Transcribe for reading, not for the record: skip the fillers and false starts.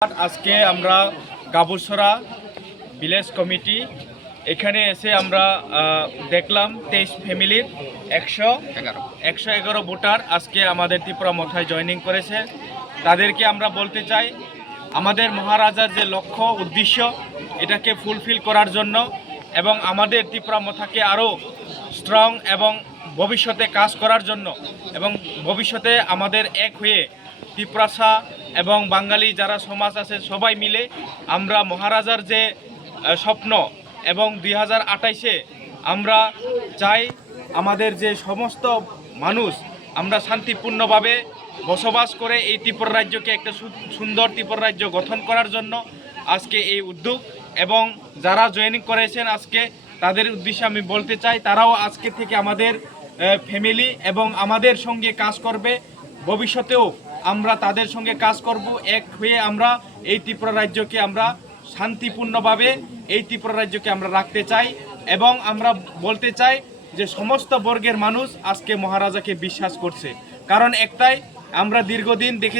আজকে আমরা গাবুসরা village committee এখানে এসে আমরা দেখলাম 23 ফ্যামিলির 111 ভোটার আজকে আমাদের ত্রিপুরা মথায় জয়েনিং করেছে। তাদেরকে আমরা বলতে চাই আমাদের মহারাজার যে লক্ষ্য উদ্দেশ্য এটাকে ফুলফিল করার জন্য এবং আমাদের ত্রিপুরা মথাকে আরও স্ট্রং এবং ভবিষ্যতে কাজ করার জন্য এবং ভবিষ্যতে আমাদের এক হয়ে ত্রিপুরাসা এবং বাঙালি যারা সমাজ আছে সবাই মিলে আমরা মহারাজার যে স্বপ্ন এবং 2028-এ আমরা চাই আমাদের যে সমস্ত মানুষ আমরা শান্তিপূর্ণভাবে বসবাস করে এই ত্রিপুরা রাজ্যকে একটা সুন্দর ত্রিপুরা রাজ্য গঠন করার জন্য আজকে এই উদ্যোগ। এবং যারা জয়েনিং করেছেন আজকে তাদের উদ্দেশ্যে আমি বলতে চাই তারাও আজকে থেকে আমাদের ফ্যামিলি এবং আমাদের সঙ্গে কাজ করবে। ভবিষ্যতেও আমরা তাদের সঙ্গে কাজ করব, এক হয়ে আমরা এই ত্রিপুরা রাজ্যকে আমরা শান্তিপূর্ণভাবে এই ত্রিপুরা রাজ্যকে আমরা রাখতে চাই। এবং আমরা বলতে চাই যে সমস্ত বর্গের মানুষ আজকে মহারাজাকে বিশ্বাস করছে, কারণ একটাই আমরা দীর্ঘদিন দেখে